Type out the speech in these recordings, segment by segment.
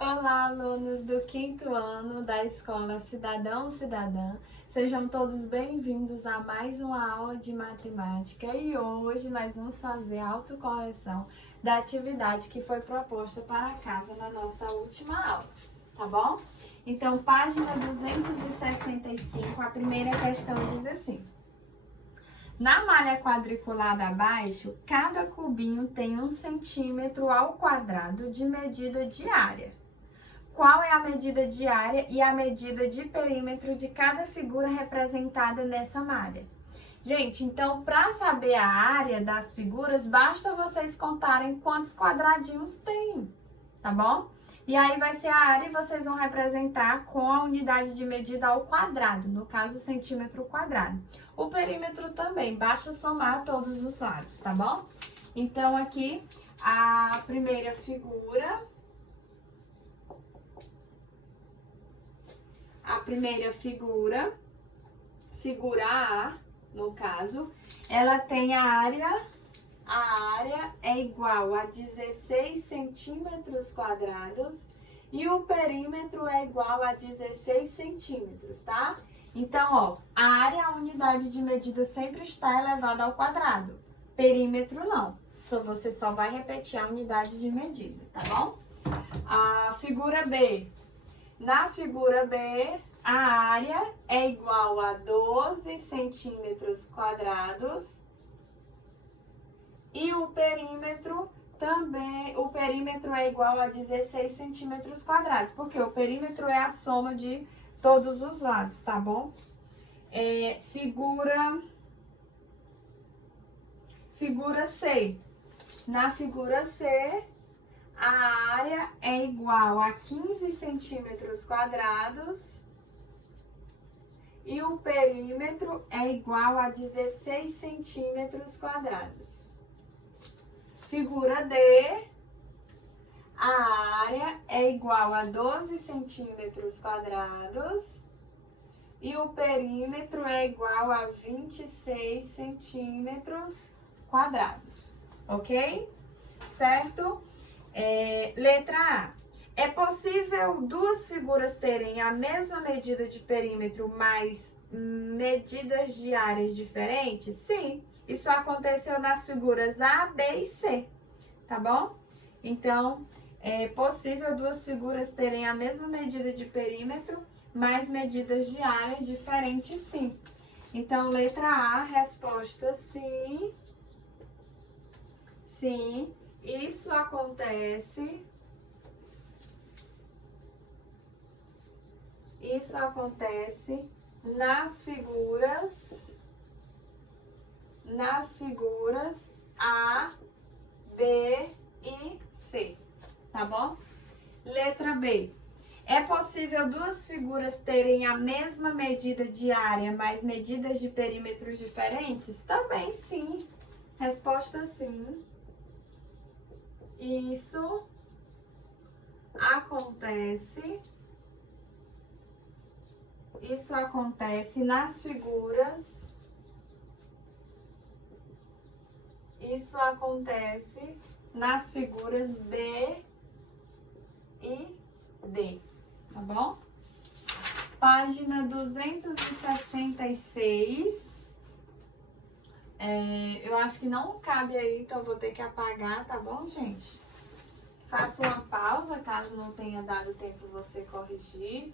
Olá, alunos do quinto ano da Escola Cidadão Cidadã. Sejam todos bem-vindos a mais uma aula de matemática e hoje nós vamos fazer a autocorreção da atividade que foi proposta para casa na nossa última aula, tá bom? Então, página 265, a primeira questão diz assim: na malha quadriculada abaixo, cada cubinho tem 1 centímetro ao quadrado de medida de área. Qual é a medida de área e a medida de perímetro de cada figura representada nessa malha? Gente, então, para saber a área das figuras, basta vocês contarem quantos quadradinhos tem, tá bom? E aí vai ser a área e vocês vão representar com a unidade de medida ao quadrado, no caso, centímetro quadrado. O perímetro também, basta somar todos os lados, tá bom? Então, aqui, a primeira figura... A primeira figura A, no caso, ela tem a área é igual a 16 centímetros quadrados e o perímetro é igual a 16 centímetros, tá? Então, ó, a área, a unidade de medida sempre está elevada ao quadrado, perímetro não, você só vai repetir a unidade de medida, tá bom? A figura B. Na figura B, a área é igual a 12 centímetros quadrados e o perímetro também, é igual a 16 centímetros quadrados, porque o perímetro é a soma de todos os lados, tá bom? Figura C. Na figura C, a área é igual a 15 centímetros quadrados e o perímetro é igual a 16 centímetros quadrados. Figura D, a área é igual a 12 centímetros quadrados e o perímetro é igual a 26 centímetros quadrados, ok? Certo? Letra A. É possível duas figuras terem a mesma medida de perímetro, mas medidas de áreas diferentes? Sim, isso aconteceu nas figuras A, B e C, tá bom? Então, é possível duas figuras terem a mesma medida de perímetro, mas medidas de áreas diferentes? Sim. Então, letra A, resposta sim. Sim. Isso acontece nas figuras A, B e C, tá bom? Letra B. É possível duas figuras terem a mesma medida de área, mas medidas de perímetros diferentes? Também sim. Resposta sim. Isso acontece nas figuras. Isso acontece nas figuras B e D, tá bom? Página 266. Eu acho que não cabe aí, então eu vou ter que apagar, tá bom, gente? Faça uma pausa, caso não tenha dado tempo você corrigir.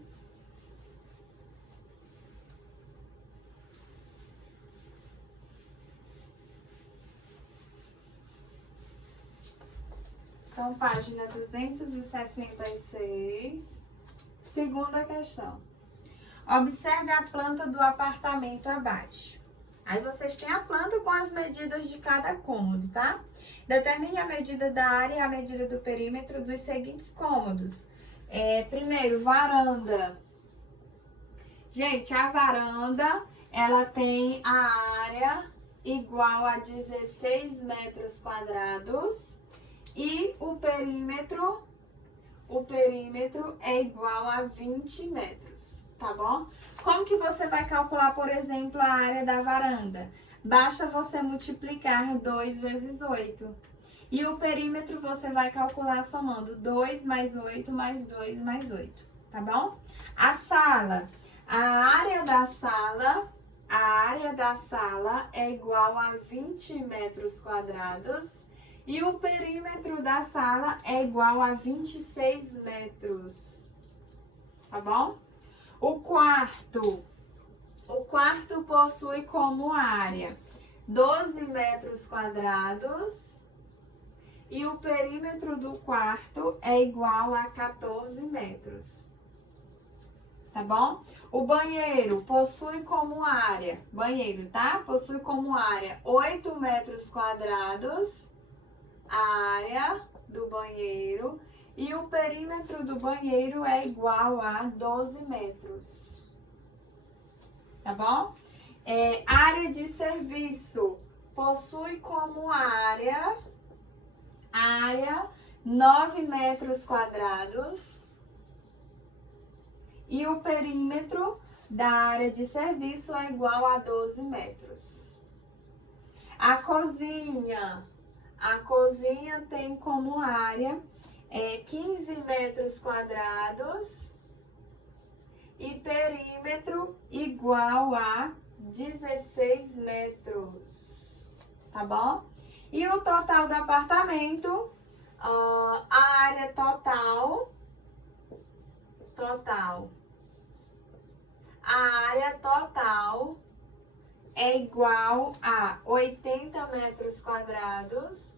Então, página 266, segunda questão. Observe a planta do apartamento abaixo. Aí vocês têm a planta com as medidas de cada cômodo, tá? Determine a medida da área e a medida do perímetro dos seguintes cômodos. Primeiro, varanda. Gente, a varanda, ela tem a área igual a 16 metros quadrados e o perímetro é igual a 20 metros, tá bom? Como que você vai calcular, por exemplo, a área da varanda? Basta você multiplicar 2 vezes 8. E o perímetro você vai calcular somando 2 mais 8 mais 2 mais 8, tá bom? A sala, a área da sala é igual a 20 metros quadrados e o perímetro da sala é igual a 26 metros, tá bom? O quarto possui como área 12 metros quadrados e o perímetro do quarto é igual a 14 metros. Tá bom? O banheiro possui como área, banheiro, tá? Possui como área 8 metros quadrados, a área do banheiro, e o perímetro do banheiro é igual a 12 metros. Tá bom? Área de serviço possui como área 9 metros quadrados e o perímetro da área de serviço é igual a 12 metros. A cozinha tem como área 15 metros quadrados e perímetro igual a 16 metros, tá bom? E o total do apartamento, a área total, a área total é igual a 80 metros quadrados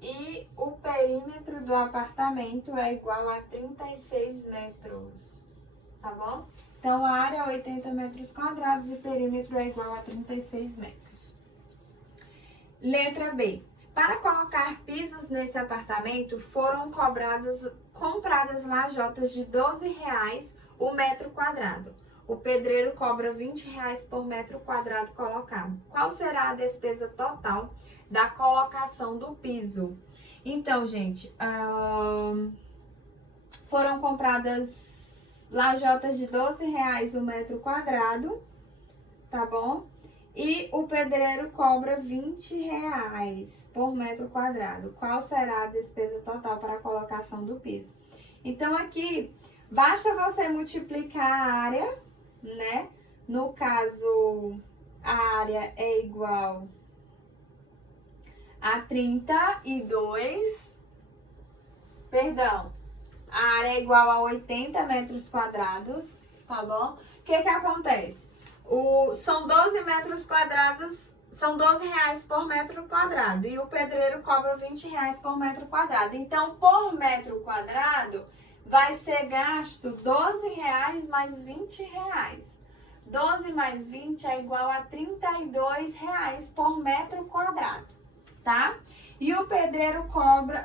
e o perímetro do apartamento é igual a 36 metros, tá bom? Então, a área é 80 metros quadrados e perímetro é igual a 36 metros. Letra B. Para colocar pisos nesse apartamento, foram compradas lajotas de R$12 o metro quadrado. O pedreiro cobra R$20 por metro quadrado colocado. Qual será a despesa total da colocação do piso? Então, gente, foram compradas lajotas de R$12 o metro quadrado, tá bom? E o pedreiro cobra R$20 por metro quadrado. Qual será a despesa total para a colocação do piso? Então, aqui, basta você multiplicar a área, né? No caso, a área é igual a 32, perdão, a área é igual a 80 metros quadrados, tá bom? O que acontece? São 12 metros quadrados, são R$12 por metro quadrado e o pedreiro cobra R$20 por metro quadrado. Então, por metro quadrado, vai ser gasto R$12 mais R$20. 12 mais 20 é igual a R$32 por metro quadrado, tá? E o pedreiro cobra,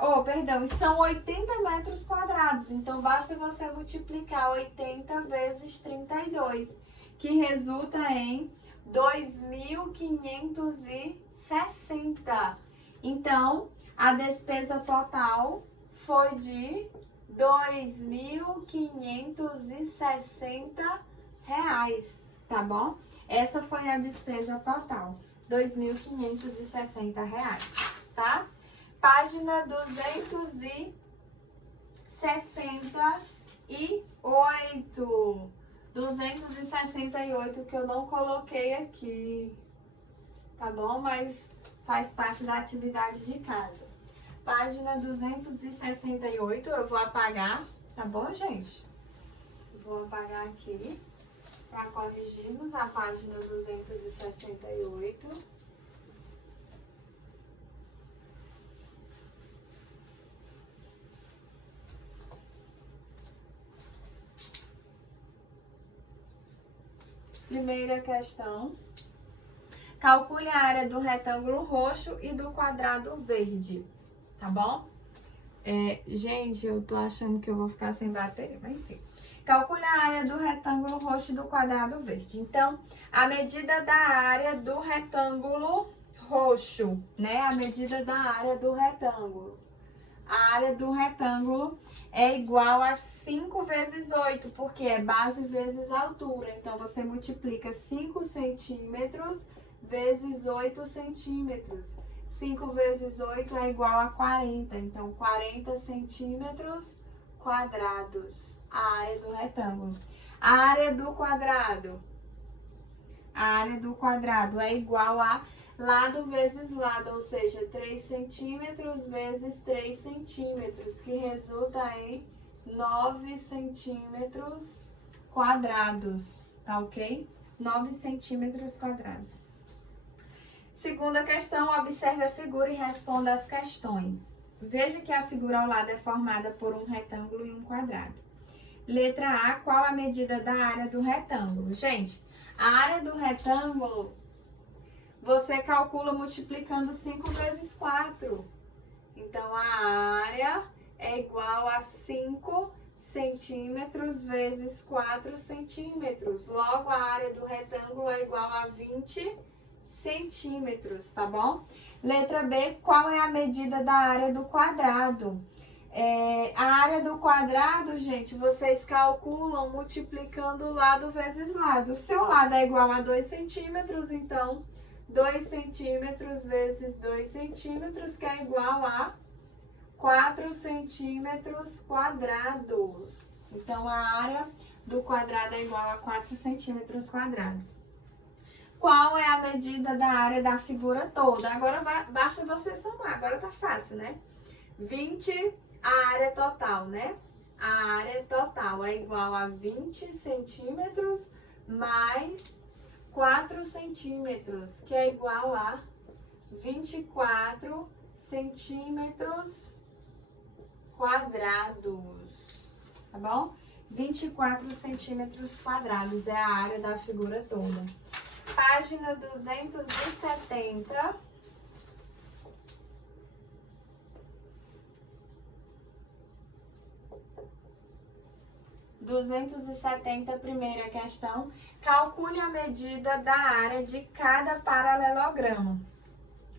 são 80 metros quadrados, então basta você multiplicar 80 vezes 32, que resulta em 2.560. Então, a despesa total foi de R$2.560, tá bom? Essa foi a despesa total, R$2.560, tá? Página 268 que eu não coloquei aqui, tá bom? Mas faz parte da atividade de casa. Página 268, eu vou apagar, tá bom, gente? Vou apagar aqui para corrigirmos a página 268. Primeira questão. Calcule a área do retângulo roxo e do quadrado verde, tá bom? Gente, eu tô achando que eu vou ficar sem bateria, mas enfim. Calcule a área do retângulo roxo e do quadrado verde. Então, a medida da área do retângulo roxo, né? A medida da área do retângulo. A área do retângulo é igual a 5 vezes 8, porque é base vezes altura. Então, você multiplica 5 centímetros vezes 8 centímetros. 5 vezes 8 é igual a 40. Então, 40 centímetros quadrados. A área do retângulo. A área do quadrado. A área do quadrado é igual a lado vezes lado, ou seja, 3 centímetros vezes 3 centímetros, que resulta em 9 centímetros quadrados, tá ok? 9 centímetros quadrados. Segunda questão, observe a figura e responda as questões. Veja que a figura ao lado é formada por um retângulo e um quadrado. Letra A, qual a medida da área do retângulo? Gente, a área do retângulo, você calcula multiplicando 5 vezes 4. Então, a área é igual a 5 centímetros vezes 4 centímetros. Logo, a área do retângulo é igual a 20 centímetros, tá bom? Letra B, qual é a medida da área do quadrado? A área do quadrado, gente, vocês calculam multiplicando lado vezes lado. Se o lado é igual a 2 centímetros, então 2 centímetros vezes 2 centímetros, que é igual a 4 centímetros quadrados. Então, a área do quadrado é igual a 4 centímetros quadrados. Qual é a medida da área da figura toda? Agora basta você somar, agora tá fácil, né? 20, a área total, né? A área total é igual a 20 centímetros mais 4 centímetros, que é igual a 24 centímetros quadrados, tá bom? 24 centímetros quadrados é a área da figura toda. Página 270. Primeira questão. Calcule a medida da área de cada paralelogramo.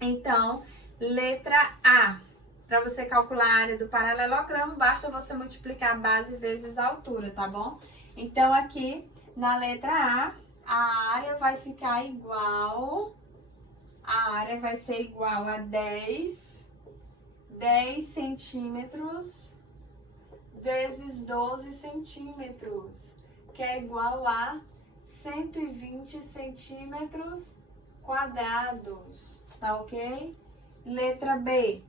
Então, letra A. Para você calcular a área do paralelogramo, basta você multiplicar a base vezes a altura, tá bom? Então, aqui na letra A área vai ficar igual... A área vai ser igual a 10 centímetros vezes 12 centímetros, que é igual a 120 centímetros quadrados, tá ok? Letra B,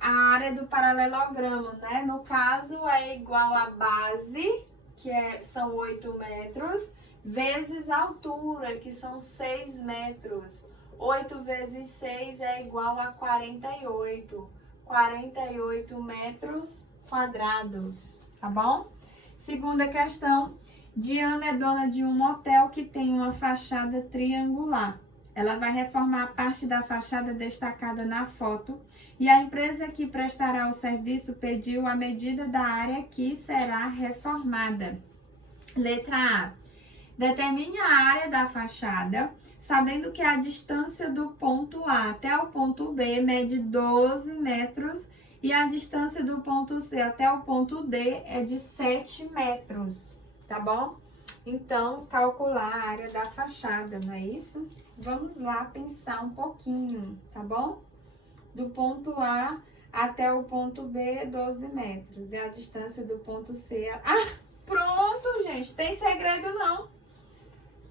a área do paralelogramo, né? No caso, é igual a base, que são 8 metros, vezes a altura, que são 6 metros. 8 vezes 6 é igual a 48. 48 metros quadrados, tá bom? Segunda questão. Diana é dona de um motel que tem uma fachada triangular. Ela vai reformar a parte da fachada destacada na foto e a empresa que prestará o serviço pediu a medida da área que será reformada. Letra A. Determine a área da fachada, sabendo que a distância do ponto A até o ponto B mede 12 metros e a distância do ponto C até o ponto D é de 7 metros, tá bom? Então, calcular a área da fachada, não é isso? Vamos lá pensar um pouquinho, tá bom? Do ponto A até o ponto B, 12 metros. E a distância do ponto C... Pronto, gente. Tem segredo, não.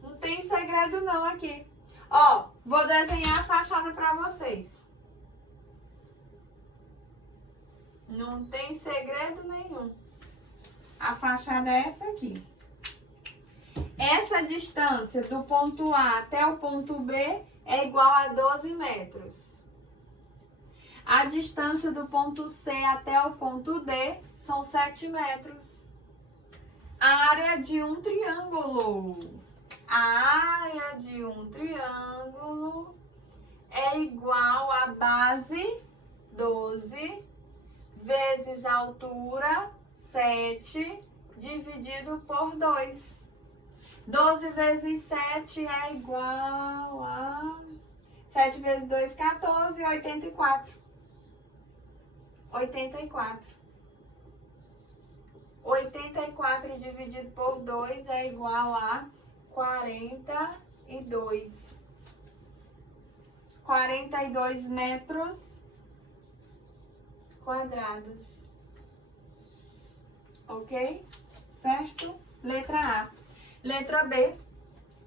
Não tem segredo, não, aqui. Ó, vou desenhar a fachada pra vocês. Não tem segredo nenhum. A fachada é essa aqui. Essa distância do ponto A até o ponto B é igual a 12 metros. A distância do ponto C até o ponto D são 7 metros. A área de um triângulo. A área de um triângulo é igual a base 12 vezes a altura 7 dividido por 2. 12 vezes 7 é igual a... 7 vezes 2, 14, 84. 84. 84 dividido por 2 é igual a 42. 42 metros quadrados. Ok? Certo? Letra A. Letra B.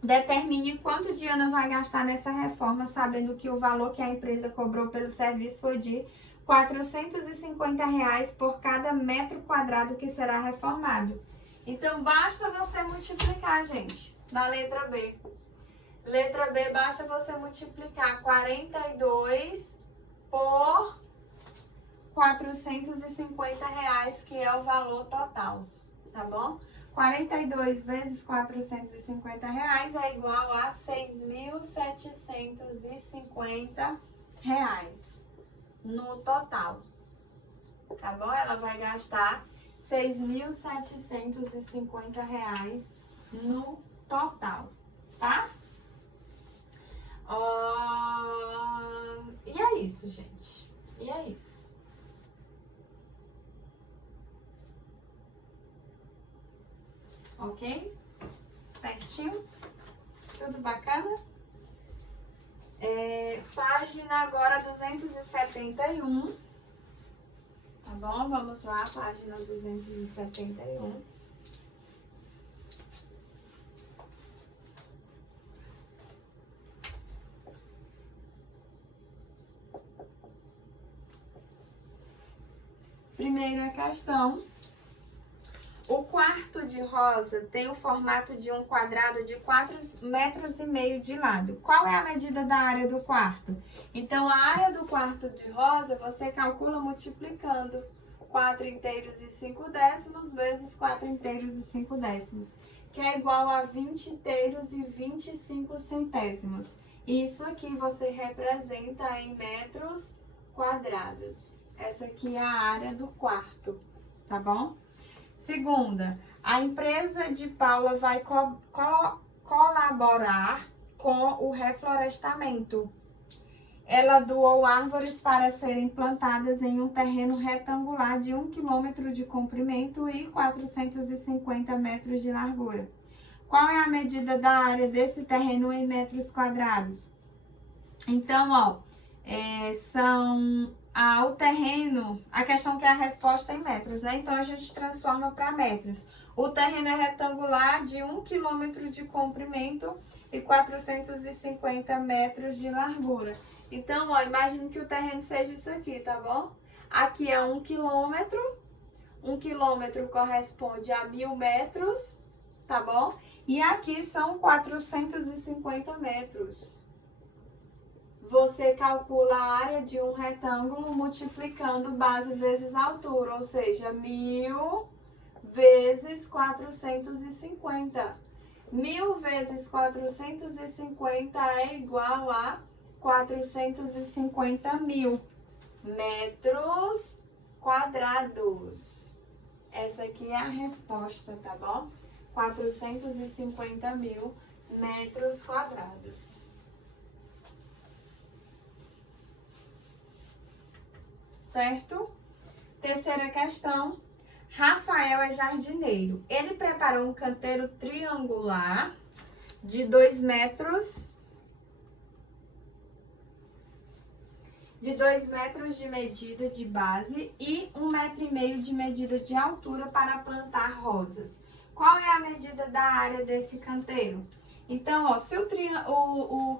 Determine quanto Diana vai gastar nessa reforma, sabendo que o valor que a empresa cobrou pelo serviço foi de R$ 450 por cada metro quadrado que será reformado. Então, basta você multiplicar, gente, na letra B. Letra B, basta você multiplicar 42 por R$ 450, que é o valor total, tá bom? 42 vezes R$ 450 é igual a R$ 6.750 no total, tá bom? Ela vai gastar R$ 6.750 no total, tá? E é isso, gente. E é isso. Ok? Certinho? Tudo bacana? Página agora 271. Tá bom? Vamos lá, página 271. Primeira questão. O quarto de rosa tem o formato de um quadrado de 4,5 metros de lado. Qual é a medida da área do quarto? Então, a área do quarto de rosa você calcula multiplicando 4 inteiros e 5 décimos vezes 4 inteiros e 5 décimos, que é igual a 20 inteiros e 25 centésimos. Isso aqui você representa em metros quadrados. Essa aqui é a área do quarto, tá bom? Segunda, a empresa de Paula vai colaborar com o reflorestamento. Ela doou árvores para serem plantadas em um terreno retangular de 1 km de comprimento e 450 metros de largura. Qual é a medida da área desse terreno em metros quadrados? Então, ó, o terreno, a questão que é a resposta em metros, né? Então, a gente transforma para metros. O terreno é retangular de 1 km de comprimento e 450 metros de largura. Então, ó, imagine que o terreno seja isso aqui, tá bom? Aqui é 1 km. 1 km corresponde a 1.000 metros, tá bom? E aqui são 450 metros. Você calcula a área de um retângulo multiplicando base vezes altura, ou seja, 1.000 vezes 450. 1.000 vezes 450 é igual a 450.000 metros quadrados. Essa aqui é a resposta, tá bom? 450.000 metros quadrados. Certo? Terceira questão. Rafael é jardineiro. Ele preparou um canteiro triangular de 2 metros de medida de base e 1,5 metro de medida de altura para plantar rosas. Qual é a medida da área desse canteiro? Então, ó, se o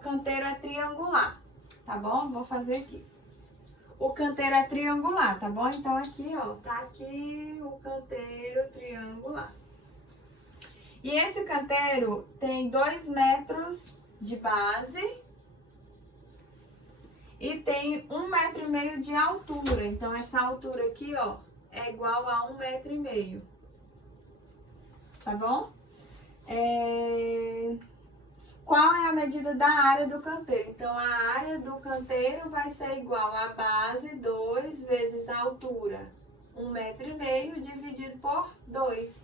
canteiro é triangular, tá bom? Vou fazer aqui. O canteiro é triangular, tá bom? Então, aqui, ó, tá aqui o canteiro triangular. E esse canteiro tem 2 metros de base e tem 1,5 metro de altura. Então, essa altura aqui, ó, é igual a 1,5 metro. Tá bom? Qual é a medida da área do canteiro? Então, a área do canteiro vai ser igual a base 2 vezes a altura, 1,5 metro dividido por 2.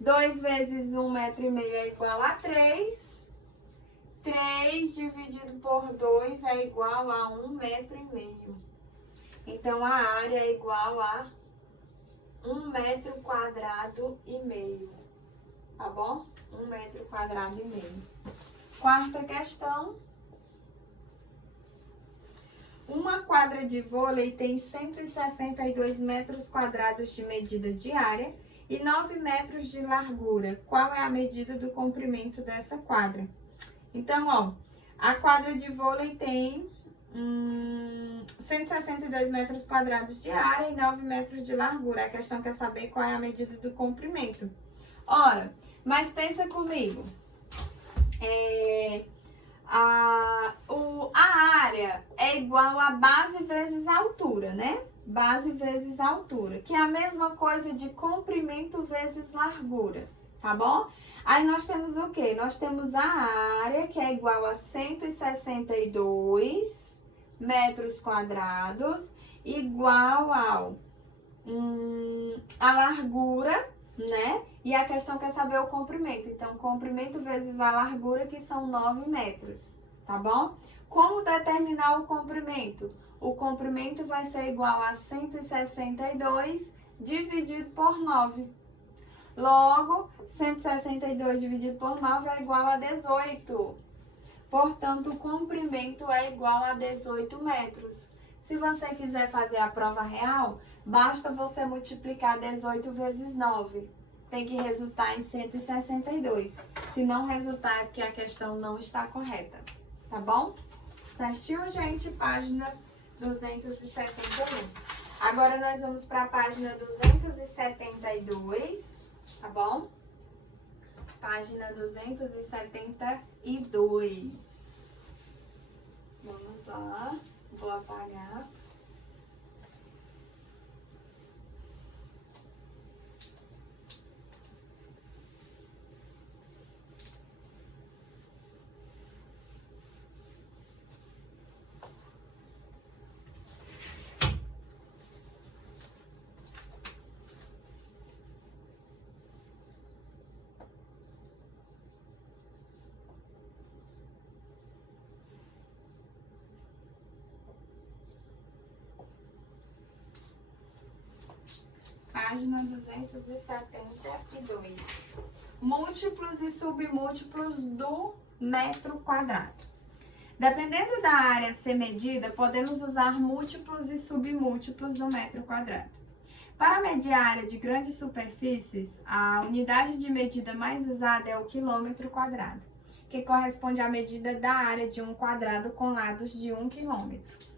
2 vezes 1,5 metro é igual a 3. 3 dividido por 2 é igual a 1,5 metro. Então, a área é igual a 1 metro quadrado e meio. Tá bom? 1 metro quadrado e meio. Quarta questão. uma quadra de vôlei tem 162 metros quadrados de medida de área e 9 metros de largura. Qual é a medida do comprimento dessa quadra? Então, ó, a quadra de vôlei tem 162 metros quadrados de área e 9 metros de largura. A questão quer saber qual é a medida do comprimento. Ora, mas pensa comigo. A área é igual a base vezes altura, né? Base vezes altura, que é a mesma coisa de comprimento vezes largura, tá bom? Aí nós temos o quê? Nós temos a área, que é igual a 162 metros quadrados, igual a largura, né? E a questão quer saber o comprimento. Então, comprimento vezes a largura, que são 9 metros, tá bom? Como determinar o comprimento? O comprimento vai ser igual a 162 dividido por 9. Logo, 162 dividido por 9 é igual a 18. Portanto, o comprimento é igual a 18 metros. Se você quiser fazer a prova real, basta você multiplicar 18 vezes 9. Tem que resultar em 162. Se não resultar, é porque a questão não está correta. Tá bom? Certinho, gente? Página 271. Agora, nós vamos para a página 272, tá bom? Página 272. Vamos lá. Vou apagar. Página 272. Múltiplos e submúltiplos do metro quadrado. Dependendo da área a ser medida, podemos usar múltiplos e submúltiplos do metro quadrado. Para medir a área de grandes superfícies, a unidade de medida mais usada é o quilômetro quadrado, que corresponde à medida da área de um quadrado com lados de 1 quilômetro.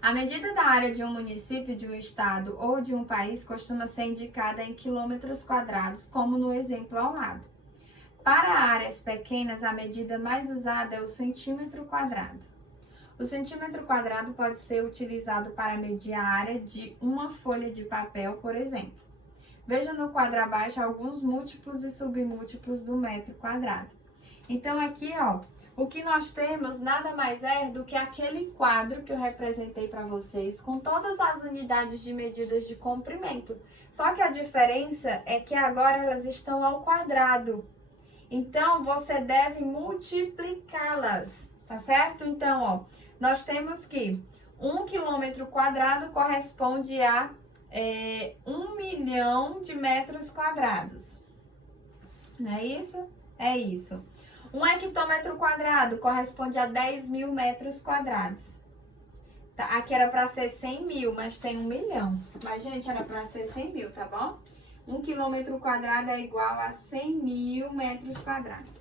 A medida da área de um município, de um estado ou de um país costuma ser indicada em quilômetros quadrados, como no exemplo ao lado. Para áreas pequenas, a medida mais usada é o centímetro quadrado. O centímetro quadrado pode ser utilizado para medir a área de uma folha de papel, por exemplo. Veja no quadro abaixo alguns múltiplos e submúltiplos do metro quadrado. Então, aqui, ó, o que nós temos nada mais é do que aquele quadro que eu representei para vocês com todas as unidades de medidas de comprimento. Só que a diferença é que agora elas estão ao quadrado. Então, você deve multiplicá-las, tá certo? Então, ó, nós temos que 1 quilômetro quadrado corresponde a 1 milhão de metros quadrados. Não é isso? É isso. 1 hectômetro quadrado corresponde a 10 mil metros quadrados. Tá? Aqui era para ser 100 mil, mas tem 1 milhão. Mas, gente, era para ser 100 mil, tá bom? 1 quilômetro quadrado é igual a 100 mil metros quadrados.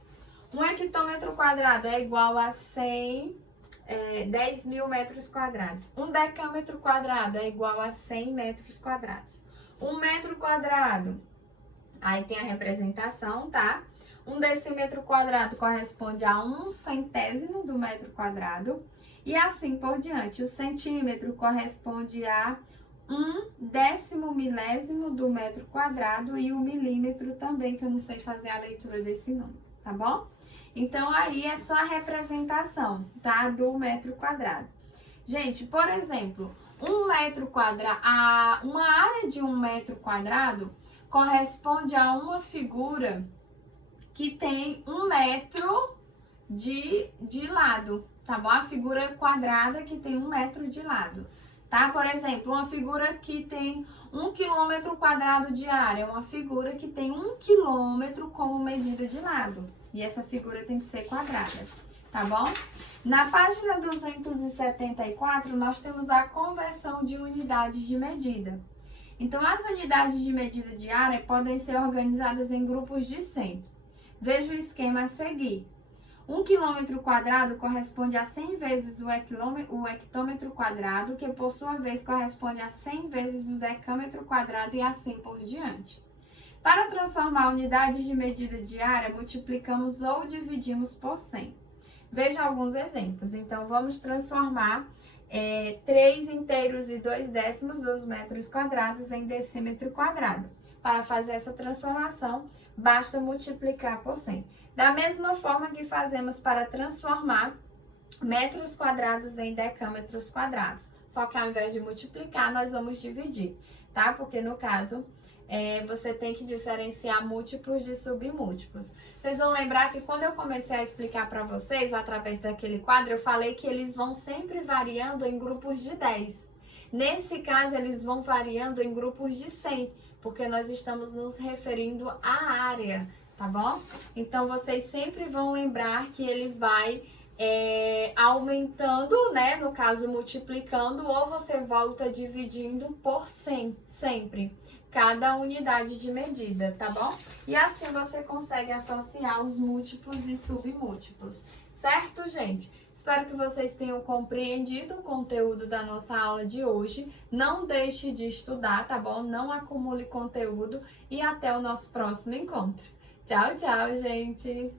1 hectômetro quadrado é igual a 10 mil metros quadrados. 1 decâmetro quadrado é igual a 100 metros quadrados. 1 metro quadrado, aí tem a representação, tá? 1 decímetro quadrado corresponde a 1 centésimo do metro quadrado. E assim por diante. O centímetro corresponde a 1 décimo milésimo do metro quadrado. E o milímetro também, que eu não sei fazer a leitura desse número, tá bom? Então, aí é só a representação, tá? Do metro quadrado. Gente, por exemplo, uma área de 1 metro quadrado corresponde a uma figura que tem 1 metro de lado, tá bom? A figura quadrada que tem 1 metro de lado, tá? Por exemplo, uma figura que tem 1 quilômetro quadrado de área, uma figura que tem 1 quilômetro como medida de lado. E essa figura tem que ser quadrada, tá bom? Na página 274, nós temos a conversão de unidades de medida. Então, as unidades de medida de área podem ser organizadas em grupos de 100. Veja o esquema a seguir. 1 quilômetro quadrado corresponde a 100 vezes o hectômetro quadrado, que por sua vez corresponde a 100 vezes o decâmetro quadrado e assim por diante. Para transformar unidades de medida de área, multiplicamos ou dividimos por 100. Veja alguns exemplos. Então, vamos transformar 3 inteiros e 2 décimos dos metros quadrados em decímetro quadrado. Para fazer essa transformação, basta multiplicar por 100. Da mesma forma que fazemos para transformar metros quadrados em decâmetros quadrados. Só que ao invés de multiplicar, nós vamos dividir, tá? Porque no caso, você tem que diferenciar múltiplos de submúltiplos. Vocês vão lembrar que quando eu comecei a explicar para vocês, através daquele quadro, eu falei que eles vão sempre variando em grupos de 10. Nesse caso, eles vão variando em grupos de 100, porque nós estamos nos referindo à área, tá bom? Então, vocês sempre vão lembrar que ele vai aumentando, né? No caso, multiplicando, ou você volta dividindo por 100, sempre. Cada unidade de medida, tá bom? E assim você consegue associar os múltiplos e submúltiplos. Certo, gente? Espero que vocês tenham compreendido o conteúdo da nossa aula de hoje. Não deixe de estudar, tá bom? Não acumule conteúdo e até o nosso próximo encontro. Tchau, tchau, gente!